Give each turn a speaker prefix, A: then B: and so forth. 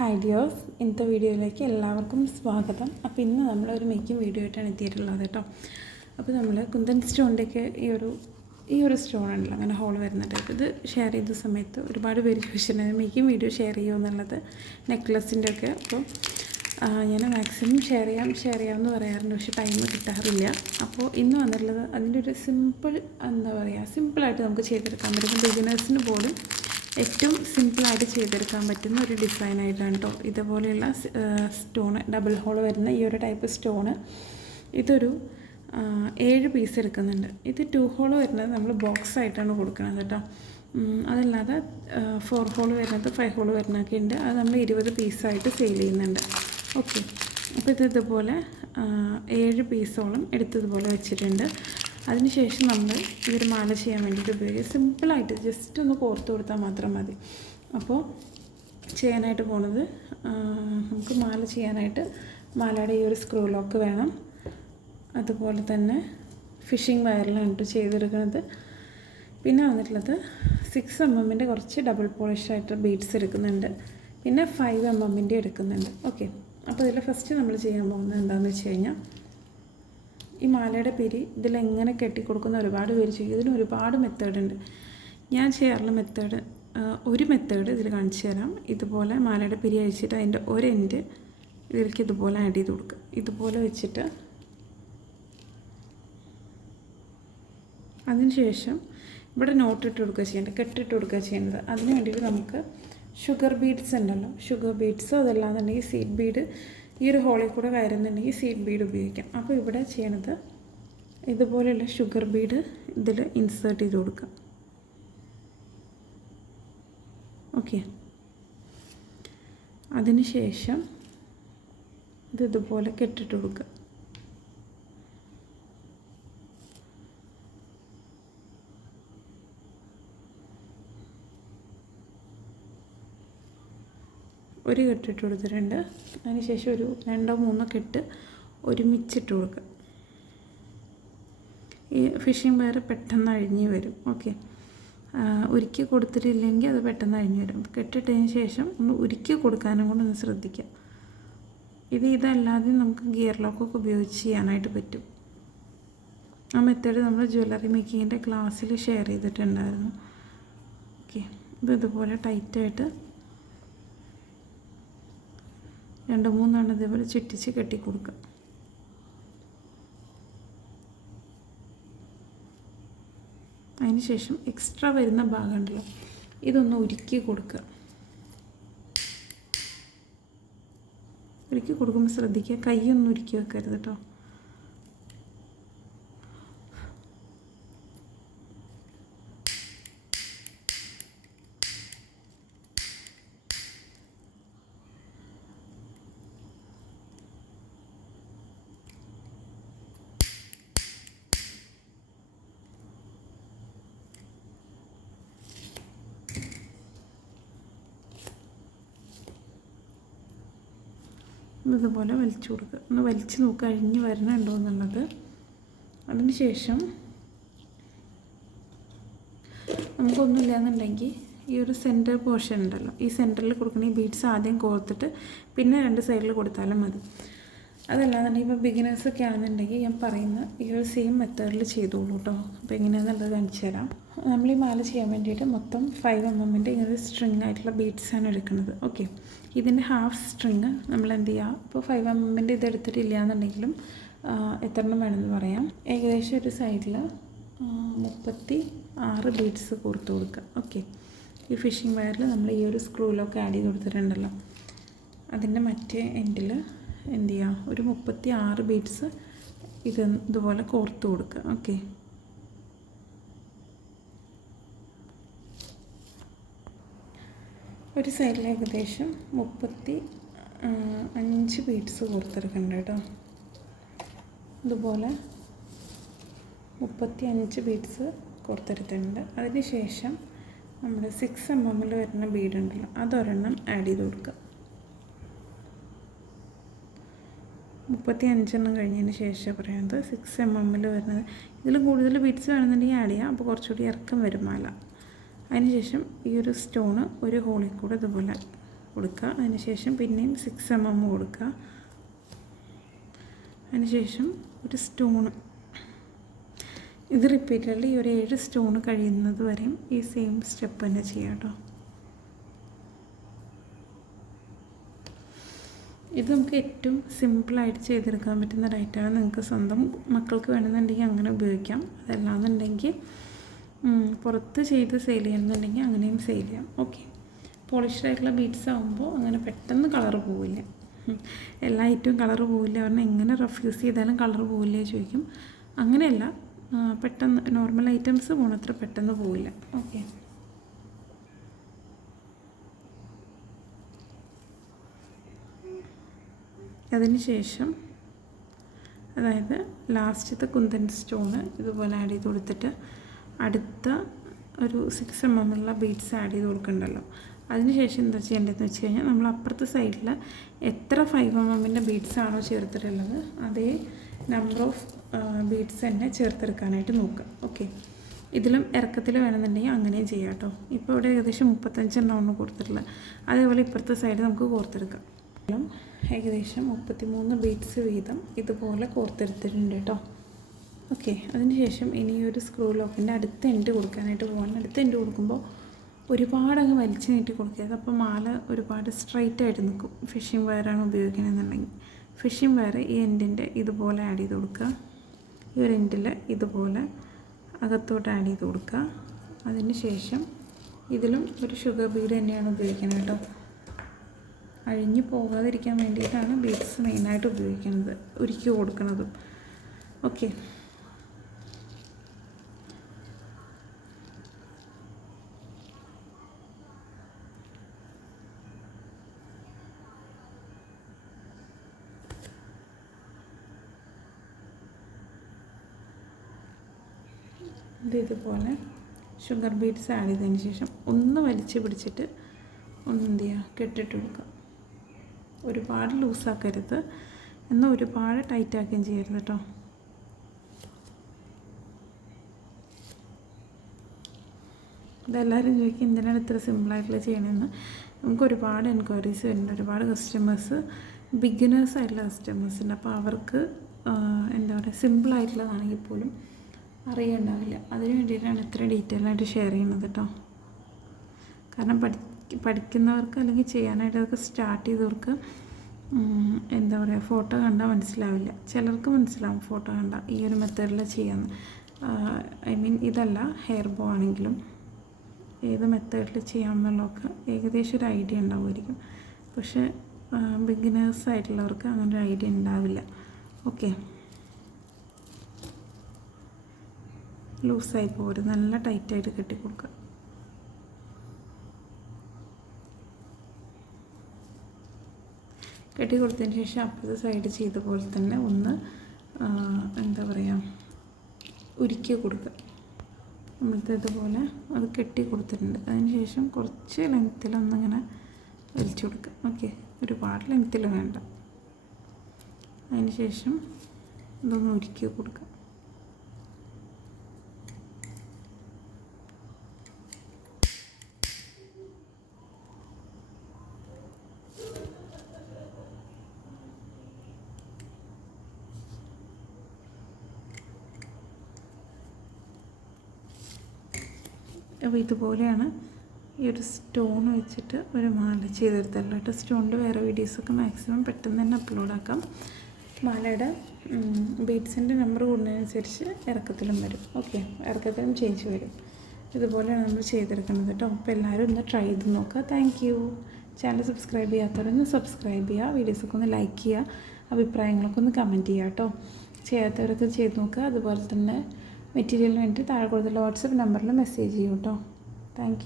A: Hi ഡിയോസ് ഇന്നത്തെ വീഡിയോയിലേക്ക് എല്ലാവർക്കും സ്വാഗതം. അപ്പോൾ ഇന്ന് നമ്മൾ ഒരു മേക്കിംഗ് വീഡിയോ ആയിട്ടാണ് എത്തിയിട്ടുള്ളത് കേട്ടോ. അപ്പോൾ നമ്മൾ കുന്തൻ സ്റ്റോണിന്റെയൊക്കെ ഈ ഒരു ഈ ഒരു സ്റ്റോൺ ഉണ്ടല്ലോ അങ്ങനെ ഹോൾ വരുന്ന ടൈപ്പ് ഇത് ഷെയർ ചെയ്ത സമയത്ത് ഒരുപാട് പേര് ചോദിച്ചിട്ടുണ്ടായിരുന്നു മേക്കിംഗ് വീഡിയോ ഷെയർ ചെയ്യുമോ എന്നുള്ളത്? നെക്ലസിന്റെ ഒക്കെ അപ്പോൾ ഞാൻ മാക്സിമം ഷെയർ ചെയ്യാം ഷെയർ ചെയ്യാമെന്ന് പറയാറുണ്ട്. പക്ഷേ ടൈം കിട്ടാറില്ല. അപ്പോൾ ഇന്ന് വന്നിട്ടുള്ളത് അതിന്റെ ഒരു സിമ്പിൾ എന്താ പറയുക സിമ്പിളായിട്ട് നമുക്ക് ചെയ്തെടുക്കാൻ പറ്റും. ബിഗിനേഴ്സിന് പോലും ഏറ്റവും സിമ്പിളായിട്ട് ചെയ്തെടുക്കാൻ പറ്റുന്ന ഒരു ഡിസൈനായിട്ടാണ് കേട്ടോ ഇതുപോലെയുള്ള സ്റ്റോൺ ഡബിൾ ഹോൾ വരുന്ന ഈ ഒരു ടൈപ്പ് സ്റ്റോണ്. ഇതൊരു ഏഴ് പീസ് എടുക്കുന്നുണ്ട്. ഇത് ടു ഹോൾ വരുന്നത് നമ്മൾ ബോക്സ് ആയിട്ടാണ് കൊടുക്കുന്നത് കേട്ടോ അതല്ലാതെ ഫോർ ഹോൾ വരുന്നത് ഫൈവ് ഹോൾ വരുന്നതൊക്കെ ഉണ്ട്. അത് നമ്മൾ ഇരുപത് പീസായിട്ട് സെയിൽ ചെയ്യുന്നുണ്ട്. ഓക്കെ. അപ്പോൾ ഇത് ഇതുപോലെ ഏഴ് പീസോളം എടുത്തതുപോലെ വെച്ചിട്ടുണ്ട്. അതിനുശേഷം നമ്മൾ ഈ ഒരു മാല ചെയ്യാൻ വേണ്ടിയിട്ട് ഉപയോഗിക്കുക. സിമ്പിളായിട്ട് ജസ്റ്റ് ഒന്ന് കോർത്ത് കൊടുത്താൽ മാത്രം മതി. അപ്പോൾ ചെയ്യാനായിട്ട് പോണത് നമുക്ക് മാല ചെയ്യാനായിട്ട് മാലയുടെ ഈ ഒരു സ്ക്രൂ ലോക്ക് വേണം. അതുപോലെ തന്നെ ഫിഷിംഗ് വയറിലാണ് കേട്ടോ ചെയ്തെടുക്കുന്നത്. പിന്നെ വന്നിട്ടുള്ളത് സിക്സ് എം എമ്മിന്റെ കുറച്ച് ഡബിൾ പോളിഷ് ആയിട്ട് ബീഡ്സ് എടുക്കുന്നുണ്ട്. പിന്നെ ഫൈവ് എം എമ്മിന്റെ എടുക്കുന്നുണ്ട്. ഓക്കെ അപ്പോൾ ഇതിൽ ഫസ്റ്റ് നമ്മൾ ചെയ്യാൻ പോകുന്നത് എന്താണെന്ന് വെച്ച് കഴിഞ്ഞാൽ ഈ മാലയുടെ പിരി ഇതിലെങ്ങനെ കെട്ടിക്കൊടുക്കുന്ന ഒരുപാട് പേര് ചെയ്യും. ഇതിന് ഒരുപാട് മെത്തേഡ് ഉണ്ട്. ഞാൻ ചെയ്യാറുള്ള മെത്തേഡ് ഒരു മെത്തേഡ് ഇതിൽ കാണിച്ചു തരാം. ഇതുപോലെ മാലയുടെ പിരി അഴിച്ചിട്ട് അതിന്റെ ഒരു എൻഡ് ഇതിലേക്ക് ഇതുപോലെ ആഡ് ചെയ്ത് കൊടുക്കുക. ഇതുപോലെ വെച്ചിട്ട് അതിനുശേഷം ഇവിടെ നോട്ട് ഇട്ട് കൊടുക്കുക ചെയ്യേണ്ടത് കെട്ടിട്ട് കൊടുക്കുക ചെയ്യേണ്ടത്. അതിന് വേണ്ടിയിട്ട് നമുക്ക് ഷുഗർ ബീഡ്സ് ഉണ്ടല്ലോ. ഷുഗർ ബീഡ്സ് അതല്ലാന്നുണ്ടെങ്കിൽ സീഡ് ബീഡ് ഈ ഒരു ഹോളിൽ കൂടെ കയറുന്നുണ്ടെങ്കിൽ സീഡ് ബീഡ് ഉപയോഗിക്കാം. അപ്പോൾ ഇവിടെ ചെയ്യണത് ഇതുപോലെയുള്ള ഷുഗർ ബീഡ് ഇതിൽ ഇൻസേർട്ട് ചെയ്ത് കൊടുക്കാം. ഓക്കെ. അതിനുശേഷം ഇത് ഇതുപോലെ കെട്ടിട്ട് കൊടുക്കുക. ഒരു കെട്ടിട്ട് കൊടുത്തിട്ടുണ്ട്. അതിനുശേഷം ഒരു രണ്ടോ മൂന്നോ കെട്ട് ഒരുമിച്ചിട്ട് കൊടുക്കുക. ഈ ഫിഷിംഗ് വയർ പെട്ടെന്ന് അഴിഞ്ഞ് വരും. ഓക്കെ ഉരുക്കി കൊടുത്തിട്ടില്ലെങ്കിൽ അത് പെട്ടെന്ന് അഴിഞ്ഞ് വരും. കെട്ടിട്ടതിന് ശേഷം ഒന്ന് ഉരുക്കി കൊടുക്കാനും കൂടെ ഒന്ന് ഇത് ഇതല്ലാതെ നമുക്ക് ഗിയർ ലോക്കൊക്കെ ഉപയോഗിച്ച് ചെയ്യാനായിട്ട് പറ്റും. ആ മെത്തേഡ് നമ്മൾ ജ്വല്ലറി മേക്കിങ്ങിന്റെ ക്ലാസ്സിൽ ഷെയർ ചെയ്തിട്ടുണ്ടായിരുന്നു. ഓക്കെ ഇത് ഇതുപോലെ ടൈറ്റായിട്ട് രണ്ട് മൂന്നെണ്ണം ഇതേപോലെ ചുറ്റിച്ച് കെട്ടി കൊടുക്കുക. അതിന് ശേഷം എക്സ്ട്രാ വരുന്ന ഭാഗം ഉണ്ടല്ലോ ഇതൊന്ന് ഉരുക്കി കൊടുക്കുക. ഉരുക്കി കൊടുക്കുമ്പോൾ ശ്രദ്ധിക്കുക കൈയൊന്നും ഉരുക്കി വെക്കരുത് കേട്ടോ. ഇതുപോലെ വലിച്ചു കൊടുക്കുക. ഒന്ന് വലിച്ച് നോക്കുക അഴിഞ്ഞ് വരണുണ്ടോ എന്നുള്ളത്. അതിന് ശേഷം നമുക്കൊന്നുമില്ല ഈ ഒരു സെന്റർ പോർഷൻ ഉണ്ടല്ലോ. ഈ സെന്ററിൽ കൊടുക്കണ ഈ ബീഡ്സ് ആദ്യം കോർത്തിട്ട് പിന്നെ രണ്ട് സൈഡിൽ കൊടുത്താലും മതി. അതല്ലാന്നുണ്ടെങ്കിൽ ഇപ്പോൾ ബിഗിനേഴ്സൊക്കെ ആണെന്നുണ്ടെങ്കിൽ ഞാൻ പറയുന്ന ഈ ഒരു സെയിം മെത്തേഡിൽ ചെയ്തോളൂ കേട്ടോ അപ്പോൾ എങ്ങനെയാണെന്നുള്ളത് കാണിച്ചു തരാം. നമ്മൾ ഈ മാല ചെയ്യാൻ വേണ്ടിയിട്ട് മൊത്തം ഫൈവ് എം എമ്മിന്റെ ഇങ്ങനെ സ്ട്രിങ് ആയിട്ടുള്ള ബീഡ്സാണ് എടുക്കുന്നത്. ഓക്കെ ഇതിന്റെ ഹാഫ് സ്ട്രിങ് നമ്മൾ എന്ത് ചെയ്യുക ഇപ്പോൾ ഫൈവ് എം എമ്മിന്റെ ഇത് എടുത്തിട്ടില്ല എന്നുണ്ടെങ്കിലും ആ, എത്ര എണ്ണം വേണമെന്ന് പറയാം. ഏകദേശം ഒരു സൈഡിൽ മുപ്പത്തി ആറ് ബീഡ്സ് കൊടുത്തു കൊടുക്കുക ഓക്കെ ഈ ഫിഷിംഗ് വയറിൽ നമ്മൾ ഈ ഒരു സ്ക്രൂലൊക്കെ ആഡ് ചെയ്ത് കൊടുത്തിട്ടുണ്ടല്ലോ. അതിന്റെ മറ്റേ എൻഡിൽ എന്ത് ചെയ്യുക ഒരു മുപ്പത്തി ആറ് ബീഡ്സ് ഇത് ഇതുപോലെ കോർത്ത് കൊടുക്കുക ഓക്കെ ഒരു സൈഡിൽ ഏകദേശം മുപ്പത്തി അഞ്ച് ബീഡ്സ് കൊടുത്തെടുക്കണ്ട കേട്ടോ. ഇതുപോലെ മുപ്പത്തി അഞ്ച് ബീഡ്സ് കൊടുത്തെടുത്തിട്ടുണ്ട് അതിന് ശേഷം നമ്മൾ സിക്സ് എം എമ്മിൽ വരുന്ന ബീഡുണ്ടല്ലോ അതൊരെണ്ണം ആഡ് ചെയ്ത് കൊടുക്കുക മുപ്പത്തി അഞ്ചെണ്ണം കഴിഞ്ഞതിന് ശേഷം പറയുന്നത് സിക്സ് എം എമ്മിൽ വരുന്നത്. ഇതിൽ കൂടുതൽ ബീഡ്സ് വേണമെന്നുണ്ടെങ്കിൽ ആഡ് ചെയ്യാം. അപ്പോൾ കുറച്ചുകൂടി ഇറക്കം വരും മാല. അതിനുശേഷം ഈ ഒരു സ്റ്റോണ് ഒരു ഹോളിൽ കൂടെ ഇതുപോലെ കൊടുക്കുക. അതിനുശേഷം പിന്നെയും സിക്സ് എം എം കൊടുക്കുക. അതിനുശേഷം ഒരു സ്റ്റോണ്. ഇത് റിപ്പീറ്റഡ് ഈ ഒരു ഏഴ് സ്റ്റോണ് കഴിയുന്നത് വരെയും ഈ സെയിം സ്റ്റെപ്പ് തന്നെ ചെയ്യാം കേട്ടോ. ഇത് നമുക്ക് ഏറ്റവും സിമ്പിളായിട്ട് ചെയ്തെടുക്കാൻ പറ്റുന്ന ഡയറ്റാണ് നിങ്ങൾക്ക് സ്വന്തം മക്കൾക്ക് വേണമെന്നുണ്ടെങ്കിൽ അങ്ങനെ ഉപയോഗിക്കാം. അതല്ലാന്നുണ്ടെങ്കിൽ പുറത്ത് ചെയ്ത് സെയിൽ ചെയ്യണമെന്നുണ്ടെങ്കിൽ അങ്ങനെയും സെയിൽ ചെയ്യാം. ഓക്കെ പോളിഷ്ഡ് ആയിട്ടുള്ള ബീഡ്സ് ആകുമ്പോൾ അങ്ങനെ പെട്ടെന്ന് കളർ പോവില്ല. എല്ലാ ഐറ്റവും കളർ പോവില്ല. പറഞ്ഞാൽ എങ്ങനെ റെഫ്യൂസ് ചെയ്താലും കളർ പോവില്ലേ ചോദിക്കും. അങ്ങനെയല്ല പെട്ടെന്ന് നോർമൽ ഐറ്റംസ് പോണത്ര പെട്ടെന്ന് പോവില്ല. ഓക്കെ അതിന് ശേഷം അതായത് ലാസ്റ്റത്തെ കുന്തൻ സ്റ്റോണ് ഇതുപോലെ ആഡ് ചെയ്ത് കൊടുത്തിട്ട് അടുത്ത ഒരു സിക്സ് എം എം ഉള്ള ബീഡ്സ് ആഡ് ചെയ്ത് കൊടുക്കണ്ടല്ലോ. അതിനുശേഷം എന്താ ചെയ്യേണ്ടതെന്ന് വെച്ച് കഴിഞ്ഞാൽ നമ്മൾ അപ്പുറത്തെ സൈഡിൽ എത്ര ഫൈവ് എം എമ്മിന്റെ ബീഡ്സ് ആണോ ചേർത്തിട്ടുള്ളത് അതേ നമ്പർ ഓഫ് ബീഡ്സ് തന്നെ ചേർത്തെടുക്കാനായിട്ട് നോക്കുക. ഓക്കെ ഇതിലും ഇറക്കത്തിൽ വേണമെന്നുണ്ടെങ്കിൽ അങ്ങനെയും ചെയ്യാം കേട്ടോ. ഇപ്പോൾ ഇവിടെ ഏകദേശം മുപ്പത്തഞ്ചെണ്ണമാണ് കൊടുത്തിട്ടുള്ളത്. അതേപോലെ ഇപ്പുറത്തെ സൈഡ് നമുക്ക് കോർത്തെടുക്കാം. ഏകദേശം മുപ്പത്തിമൂന്ന് ബീഡ്സ് വീതം ഇതുപോലെ കോർത്തെടുത്തിട്ടുണ്ട് കേട്ടോ. ഓക്കെ അതിനുശേഷം ഇനി ഒരു സ്ക്രൂ ലോക്കിന്റെ അടുത്ത എൻഡ് കൊടുക്കാനായിട്ട് പോകാൻ അടുത്ത എൻഡ് കൊടുക്കുമ്പോൾ ഒരുപാട് അങ്ങ് വലിച്ചു നീട്ടി കൊടുക്കരുത്. അപ്പോൾ മാല ഒരുപാട് സ്ട്രൈറ്റ് ആയിട്ട് നിൽക്കും. ഫിഷിംഗ് വയറാണ് ഉപയോഗിക്കണമെന്നുണ്ടെങ്കിൽ ഫിഷിംഗ് വയർ ഈ എൻഡിന്റെ ഇതുപോലെ ആഡ് ചെയ്ത് കൊടുക്കുക ഈ ഒരു എൻഡിൽ ഇതുപോലെ അകത്തോട്ട് ആഡ് ചെയ്ത് കൊടുക്കുക അതിന് ശേഷം ഇതിലും ഒരു ഷുഗർ ബീഡ് തന്നെയാണ് ഉപയോഗിക്കുന്നത് കേട്ടോ. അഴിഞ്ഞു പോകാതിരിക്കാൻ വേണ്ടിയിട്ടാണ് ബീഡ്സ് മെയിനായിട്ട് ഉപയോഗിക്കുന്നത് ഉരുക്കി കൊടുക്കുന്നതും ഓക്കെ. ഇത് ഷുഗർ ബീറ്റ്സ് ആഡ് ചെയ്തതിന് ശേഷം ഒന്ന് വലിച്ച് പിടിച്ചിട്ട് ഒന്ന് എന്ത് ചെയ്യുക കെട്ടിട്ട് കൊടുക്കുക ഒരുപാട് ലൂസാക്കരുത്. എന്നാൽ ഒരുപാട് ടൈറ്റ് ആക്കുകയും ചെയ്യരുത് കേട്ടോ. ഇതെല്ലാവരും ചോദിക്കും എന്തിനാണ് ഇത്ര സിമ്പിളായിട്ടുള്ള ചെയ്യണമെന്ന് നമുക്ക് ഒരുപാട് എൻക്വയറീസ് വരുന്നുണ്ട്. ഒരുപാട് കസ്റ്റമേഴ്സ് ബിഗിനേഴ്സ് ആയിട്ടുള്ള കസ്റ്റമേഴ്സ് ഉണ്ട്. അപ്പോൾ അവർക്ക് എന്താ പറയുക സിമ്പിളായിട്ടുള്ളതാണെങ്കിൽ പോലും അറിയുണ്ടാവില്ല. അതിന് വേണ്ടിയിട്ടാണ് ഇത്ര ഡീറ്റെയിൽ ആയിട്ട് ഷെയർ ചെയ്യുന്നത് കേട്ടോ. കാരണം പഠി പഠിക്കുന്നവർക്ക് അല്ലെങ്കിൽ ചെയ്യാനായിട്ട് അതൊക്കെ സ്റ്റാർട്ട് ചെയ്തവർക്ക് എന്താ പറയുക ഫോട്ടോ കണ്ടാൽ മനസ്സിലാവില്ല. ചിലർക്ക് മനസ്സിലാവും ഫോട്ടോ കണ്ടാൽ ഈ ഒരു മെത്തേഡിൽ ചെയ്യാമെന്ന് ഐ മീൻ ഇതല്ല ഹെയർ ബോ ആണെങ്കിലും ഏത് മെത്തേഡിൽ ചെയ്യാമെന്നുള്ളതൊക്കെ ഏകദേശം ഒരു ഐഡിയ ഉണ്ടാവുമായിരിക്കും. പക്ഷേ ബിഗിനേഴ്സ് ആയിട്ടുള്ളവർക്ക് അങ്ങനെ ഒരു ഐഡിയ ഉണ്ടാവില്ല. ഓക്കെ. ലൂസായി പോകരുത് നല്ല ടൈറ്റായിട്ട് കെട്ടി കൊടുക്കുക കെട്ടി കൊടുത്തതിന് ശേഷം അപ്പുറത്തെ സൈഡ് ചെയ്ത പോലെ തന്നെ ഒന്ന് എന്താ പറയുക ഉരുക്കി കൊടുക്കുക. നമ്മളത്തെ ഇതുപോലെ അത് കെട്ടി കൊടുത്തിട്ടുണ്ട് അതിന് ശേഷം കുറച്ച് ലെങ്ത്തിലൊന്നിങ്ങനെ വലിച്ചു കൊടുക്കുക. ഓക്കെ ഒരുപാട് ലെങ്ത്തിൽ വേണ്ട. അതിന് ശേഷം ഇതൊന്ന് ഉരുക്കി കൊടുക്കുക. അപ്പോൾ ഇതുപോലെയാണ് ഈ ഒരു സ്റ്റോൺ വെച്ചിട്ട് ഒരു മാല ചെയ്തെടുത്തല്ലോ കേട്ടോ. സ്റ്റോണിന്റെ വേറെ വീഡിയോസൊക്കെ മാക്സിമം പെട്ടെന്ന് തന്നെ അപ്ലോഡാക്കാം മാലയുടെ ബീഡ്സിന്റെ നമ്പർ കൂടുന്നതനുസരിച്ച് ഇറക്കത്തിലും വരും. ഓക്കെ ഇറക്കത്തിലും ചേഞ്ച് വരും. ഇതുപോലെയാണ് നമ്മൾ ചെയ്തെടുക്കുന്നത് കേട്ടോ. അപ്പോൾ എല്ലാവരും ഒന്ന് ട്രൈ ചെയ്ത് നോക്കുക. താങ്ക് യു ചാനൽ സബ്സ്ക്രൈബ് ചെയ്യാത്തവരൊന്ന് സബ്സ്ക്രൈബ് ചെയ്യുക. വീഡിയോസൊക്കെ ഒന്ന് ലൈക്ക് ചെയ്യുക. അഭിപ്രായങ്ങളൊക്കെ ഒന്ന് കമന്റ് ചെയ്യുക കേട്ടോ. ചെയ്യാത്തവരൊക്കെ ചെയ്ത് നോക്കുക. അതുപോലെ തന്നെ മെറ്റീരിയലിന് വേണ്ടി താഴെ കൊടുത്തുള്ള വാട്സപ്പ് നമ്പറിൽ മെസ്സേജ് ചെയ്യൂ കേട്ടോ താങ്ക്